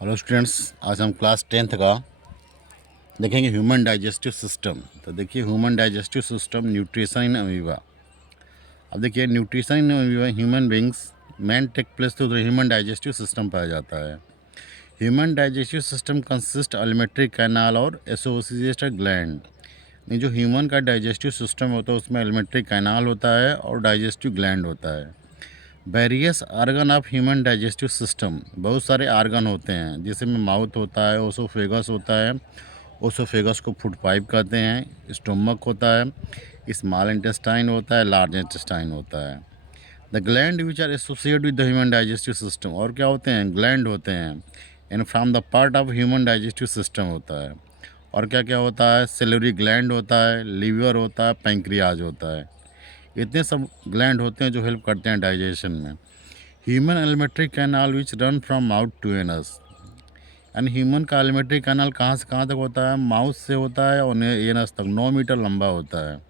Hello students, आज हम class 10th का देखेंगे ह्यूमन डाइजेस्टिव सिस्टम। तो देखिए human digestive system, nutrition in amoeba. अब देखिए nutrition in amoeba human beings main take place through the human digestive system पाया जाता है। Human digestive system consist alimentary canal और एसोसिएटेड ग्लैंड। ये जो ह्यूमन का डाइजेस्टिव सिस्टम होता है उसमें एलिमेंट्री कैनाल होता है और डाइजेस्टिव ग्लैंड होता है। Various organ of human digestive system, बहुत सारे आर्गन होते हैं जिसमें माउथ होता है, ओसोफेगस होता है, ओसोफेगस को फूड पाइप कहते हैं, स्टोमक होता है, स्मॉल इंटेस्टाइन होता है, लार्ज इंटेस्टाइन होता है। The gland which are associated with the human digestive system, और क्या होते हैं, ग्लैंड होते हैं। And from the part of human digestive system होता है। और क्या क्या होता है, सेलरी ग्लैंड होता है, लीवर होता है, पैंक्रियाज होता है। इतने सब ग्लैंड होते हैं जो हेल्प करते हैं डाइजेशन में। Human alimentary canal which run from mouth to anus, यानी ह्यूमन का एलिमेंट्री कैनाल कहाँ से कहाँ तक होता है, माउथ से होता है और एनस तक 9 मीटर लंबा होता है।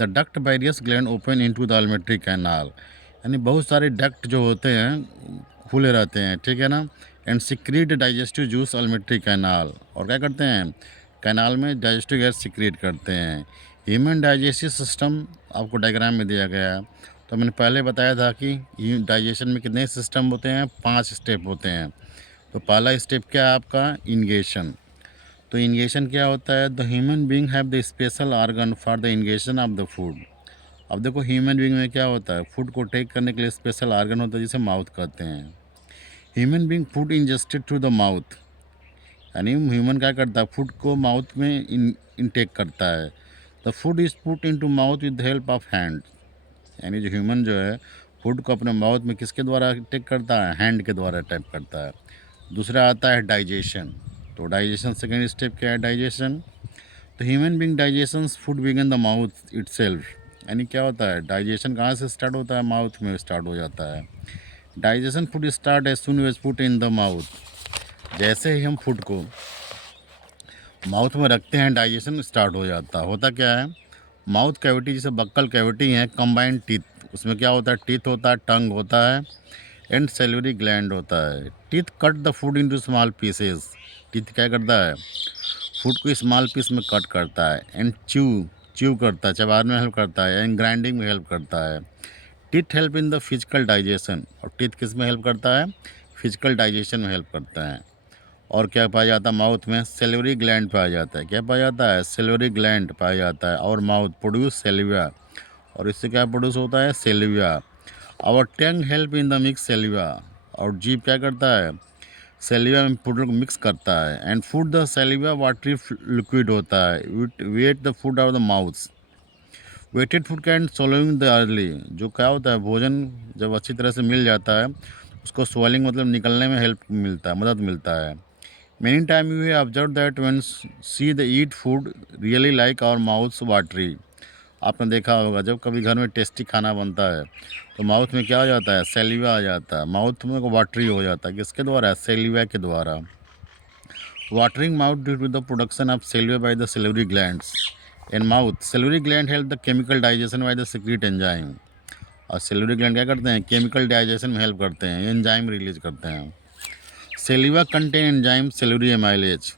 The duct various gland open into the alimentary canal, यानी बहुत सारे डक्ट जो होते हैं खुले रहते हैं, ठीक है ना। And secrete digestive juice elementary canal, और क्या करते हैं, कैनाल में डाइजेस्टिव गैस सिक्रीट करते हैं। ह्यूमन डाइजेस्टिव सिस्टम आपको डायग्राम में दिया गया है। तो मैंने पहले बताया था कि डाइजेशन में कितने सिस्टम होते हैं, 5 स्टेप होते हैं। तो पहला स्टेप क्या है आपका, इंगेशन। तो इंगेशन क्या होता है, the human being have the special organ for the ingestion of the food. अब देखो ह्यूमन बीइंग में क्या होता है, फूड को टेक करने के लिए स्पेशल ऑर्गन होता है जिसे माउथ कहते हैं। Human being food ingested through the mouth, यानी ह्यूमन क्या करता है, फूड को माउथ में इनटेक करता है। The food is put into mouth with the help of hand, यानी जो ह्यूमन जो है फूड को अपने माउथ में किसके द्वारा टेक करता है, हैंड के द्वारा टैप करता है। दूसरा आता है डाइजेशन। तो डाइजेशन सेकेंड स्टेप क्या है, डाइजेशन। तो human being digestion food begin the mouth itself, यानी क्या होता है, डाइजेशन कहाँ से स्टार्ट होता है, माउथ में स्टार्ट हो जाता है। Digestion food start as soon as put in the mouth, जैसे ही हम फूड को माउथ में रखते हैं डाइजेशन स्टार्ट हो जाता है। होता क्या है, माउथ कैविटी जैसे बक्कल कैविटी है, कंबाइंड टीथ, उसमें क्या होता है, टीथ होता है, टंग होता है, एंड सेलरी ग्लैंड होता है। Teeth cut the food into small pieces, teeth क्या करता है, फूड को स्मॉल पीस में कट करता है। एंड च्यू, च्यू करता है, चबाने में हेल्प करता है, एंड ग्राइंडिंग में हेल्प करता है। Teeth help in the physical digestion, और टीथ किस में हेल्प करता है, फिजिकल डाइजेशन में हेल्प करता है। और क्या पाया जाता है, माउथ में सेलिवरी ग्लैंड पाया जाता है। क्या पाया जाता है, सेलिवरी ग्लैंड पाया जाता है। और माउथ प्रोड्यूस सेलिवा, और इससे क्या प्रोड्यूस होता है, सेलिवा। और टंग help in the mix saliva, और जीभ क्या करता है, सेलिवा में फूड को मिक्स करता है। And food the saliva watery liquid होता है, wet the food out the mouth. Wetted food can swallowing the early, जो क्या होता है, भोजन जब अच्छी तरह से मिल जाता है उसको स्वेलिंग मतलब निकलने में हेल्प मिलता है, मदद मिलता है। Many time you have observe that when see the eat food really like our mouths watery. आपने देखा होगा जब कभी घर में टेस्टी खाना बनता है तो माउथ में क्या हो जाता है, सेलिवा आ जाता है, माउथ में वाटरी हो जाता है। किसके द्वारा, सेलिवा के द्वारा। Watering mouth due to the production of saliva by the salivary glands in mouth. Salivary gland help the chemical digestion by the secrete enzyme, और सेलिवरी ग्लैंड क्या करते हैं, केमिकल डाइजेशन में हेल्प करते हैं, एंजाइम रिलीज करते हैं। Saliva contain enzyme salivary amylase,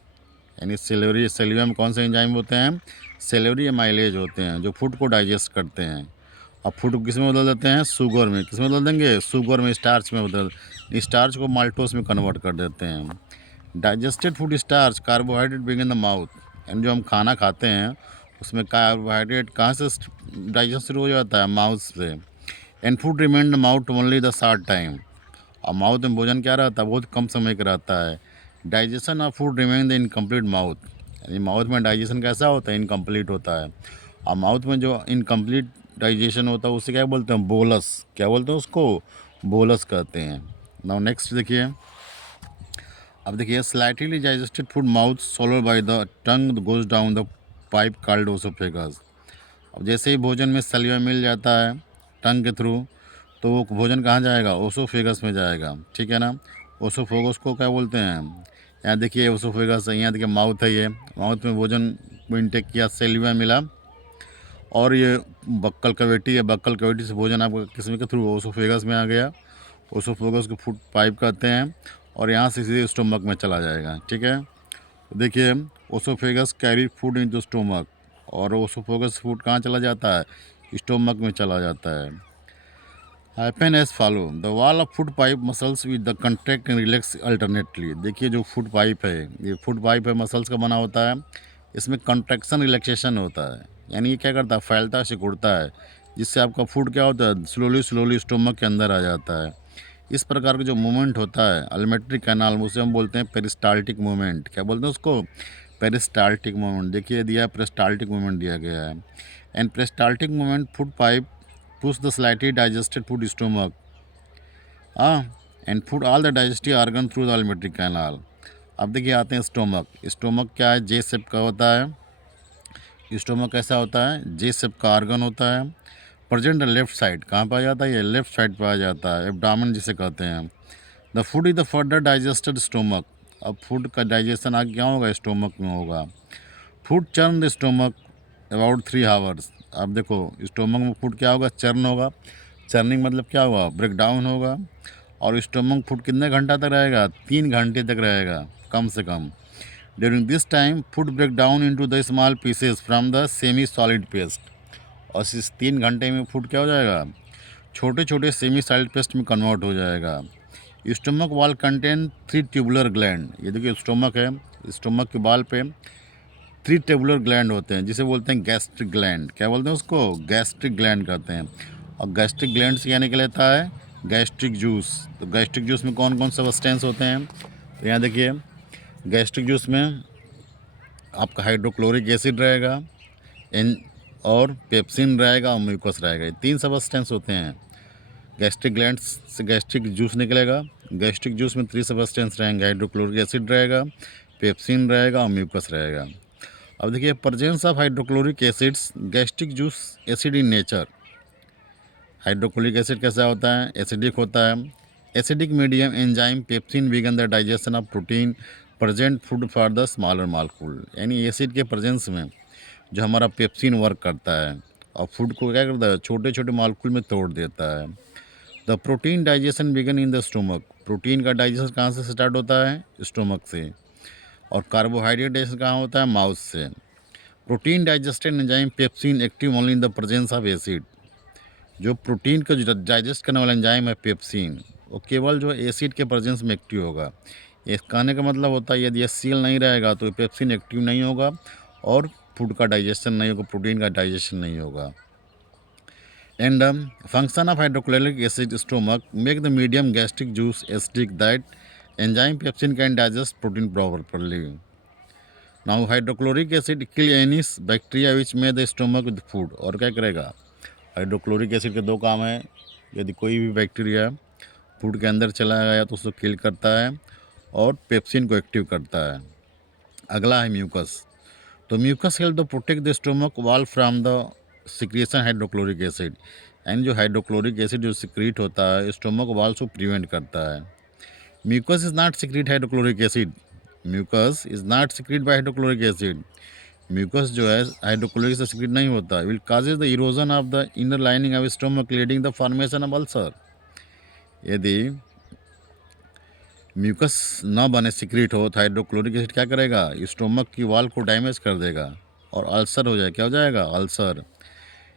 यानी सेलिवा में कौन से एंजाइम होते हैं, सेलिवरी एमाइलेज होते हैं जो फूड को डाइजेस्ट करते हैं। और फूड को किस में बदल देते हैं, शुगर में। किस में बदल देंगे, शुगर में, स्टार्च में बदल, स्टार्च को माल्टोस में कन्वर्ट कर देते हैं। Digested food starch carbohydrate begin the mouth, यानी जो हम खाना खाते हैं उसमें कार्बोहाइड्रेट कहाँ से डाइजेस्ट शुरू हो जाता है, माउथ से। And food remain the mouth only the short time, और माउथ में भोजन क्या रहता है, बहुत कम समय का रहता है। Digestion of food remain the incomplete mouth, यानी माउथ में डाइजेशन कैसा होता है, इनकम्प्लीट होता है। और माउथ में जो इनकम्प्लीट डाइजेशन होता है उसे क्या बोलते हैं, बोलस। क्या बोलते हैं उसको, बोलस कहते हैं। नाउ नेक्स्ट देखिए, अब देखिए slightly digested food mouth swallowed by the tongue goes down the pipe called oesophagus. अब जैसे ही भोजन में सलिवा मिल जाता है टंग के थ्रू, तो वो भोजन कहाँ जाएगा, ओसोफेगस में जाएगा, ठीक है ना। ओसोफेगस को क्या बोलते हैं, यहाँ देखिए ओसोफेगस है, यहाँ देखिए माउथ है, ये माउथ में भोजन को इंटेक किया, सलिवा मिला, और ये बक्कल कैविटी है, बक्कल कैविटी से भोजन आपका किसमें के थ्रू, ओसोफेगस में आ गया। ओसोफेगस को फूड पाइप कहते हैं। और यहाँ से सीधे स्टोमक में चला जाएगा। ठीक है, देखिए oesophagus carry food into stomach, और ओसोफेगस फूड कहाँ चला जाता है, स्टोमक में चला जाता है। Happen as follow, the wall of food pipe muscles with the contract and relax alternately. देखिए जो फूड पाइप है, ये फूड पाइप है मसल्स का बना होता है, इसमें कंट्रैक्शन रिलैक्सेशन होता है, यानी ये क्या करता है, फैलता है, सिकुड़ता है, जिससे आपका फूड क्या होता है, स्लोली स्लोली स्टोमक के अंदर आ जाता है। इस प्रकार का जो मूवमेंट होता है अलिमेंट्री कैनाल में, उसे हम बोलते हैं पेरिस्टाल्टिक मूवमेंट। क्या बोलते हैं उसको, पेरिस्टाल्टिक मूवमेंट। देखिए दिया पेरिस्टाल्टिक मूवमेंट दिया गया है। And peristaltic movement food pipe push the slightly digested food stomach and food all the digestive organ through the alimentary canal. अब देखिए आते हैं स्टोमक। स्टोमक क्या है, जे शेप का होता है। स्टोमक कैसा होता है, जे शेप का ऑर्गन होता है। प्रेजेंट लेफ्ट साइड, कहाँ पाया जाता है, ये लेफ्ट साइड पाया जाता है, एब्डामन जिसे कहते हैं। The food is the further digested stomach. अब फूड का डाइजेशन आगे क्या होगा, स्टोमक में होगा। Food churn the stomach about 3 hours. अब देखो स्टोमक में फूड क्या होगा, चर्न होगा। चर्निंग मतलब क्या होगा, ब्रेक डाउन होगा। और स्टोमक फूड कितने घंटा तक रहेगा, 3 घंटे तक रहेगा कम से कम। During this time food break down into the small pieces from the semi solid paste. और इस 3 घंटे में फूड क्या हो जाएगा, छोटे छोटे सेमी सॉलिड पेस्ट में कन्वर्ट हो जाएगा। Stomach wall contain 3 tubular gland. ये देखिए स्टोमक है, स्टोमक के बाल पे 3 ट्यूबुलर ग्लैंड होते हैं, जिसे बोलते हैं गैस्ट्रिक ग्लैंड। क्या बोलते हैं उसको, गैस्ट्रिक ग्लैंड कहते हैं। और गैस्ट्रिक ग्लैंड से क्या निकलता है, गैस्ट्रिक जूस। तो गैस्ट्रिक जूस में कौन कौन से सब्सटेंस होते हैं, तो यहाँ देखिए गैस्ट्रिक जूस में आपका हाइड्रोक्लोरिक एसिड रहेगा, एन और पेप्सिन रहेगा और म्यूकस रहेगा। ये 3 सब्सटेंस होते हैं। गैस्ट्रिक ग्लैंड से गैस्ट्रिक जूस निकलेगा। गैस्ट्रिक जूस में 3 सब्सटेंस रहेंगे, हाइड्रोक्लोरिक एसिड रहेगा, पेप्सिन रहेगा और म्यूकस रहेगा। अब देखिए presence of hydrochloric acids, gastric juice acid in nature. Hydrochloric acid कैसा होता है, एसिडिक होता है। Acidic medium enzyme pepsin begin the digestion of protein present food for the smaller molecule. यानी एसिड के प्रेजेंस में जो हमारा पेप्सिन वर्क करता है और फूड को क्या करता है, छोटे छोटे मॉलिक्यूल में तोड़ देता है। The protein digestion begin in the stomach. Protein का डाइजेशन कहाँ से स्टार्ट होता है, स्टोमक से। और कार्बोहाइड्रेट डाइजेशन कहाँ होता है, माउथ से। Protein digested enzyme pepsin active only in the presence of acid. जो प्रोटीन का जो डाइजेस्ट करने वाला एंजाइम है पेप्सिन, वो केवल जो एसिड के प्रेजेंस में एक्टिव होगा। ये कहने का मतलब होता है यदि HCl नहीं रहेगा तो पेप्सिन एक्टिव नहीं होगा और फूड का डाइजेशन नहीं होगा, प्रोटीन का डाइजेशन नहीं होगा। And function of hydrochloric acid stomach make the medium gastric juice acidic that enzyme pepsin can digest protein properly. Now hydrochloric acid kill any bacteria which may the stomach with food। और क्या करेगा, hydrochloric acid के 2 काम है। यदि कोई भी bacteria food के अंदर चला गया तो उसको किल करता है और पेप्सिन को एक्टिव करता है। अगला है म्यूकस। तो mucus help the protect the stomach wall from the secretion hydrochloric acid. And जो हाइड्रोक्लोरिक एसिड जो सिक्रीट होता है स्टोमक वॉल को प्रिवेंट करता है। Mucus is not secrete hydrochloric acid. Mucus is not secrete by hydrochloric acid. Mucus जो है hydrochloric से सिक्रीट नहीं होता। Will causes the erosion of the inner lining of stomach leading the formation of ulcer. यदि mucus न बने, secrete हो, तो हाइड्रोक्लोरिक एसिड क्या करेगा, स्टोमक की वॉल को डैमेज कर देगा और अल्सर हो जाए, क्या हो जाएगा, ulcer.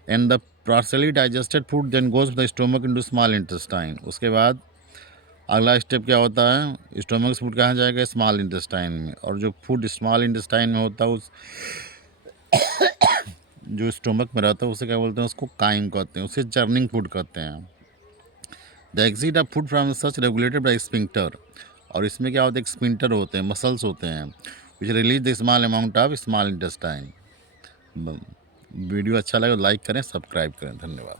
And the partially digested food then goes the stomach into small intestine. उसके बाद अगला स्टेप क्या होता है, स्टोमक से फूड कहाँ जाएगा, स्मॉल इंटेस्टाइन में। और जो फूड स्मॉल इंटेस्टाइन में होता है उस जो स्टोमक में रहता है उसे क्या बोलते हैं, उसको काइम कहते हैं, उसे चर्निंग फूड कहते हैं। The exit of food from such regulated by sphincter. और इसमें क्या होता है, स्पिंक्टर होते हैं, मसल्स होते हैं, विच release the small amount of small intestine. Video अच्छा लगे तो लाइक करें, सब्सक्राइब करें। धन्यवाद।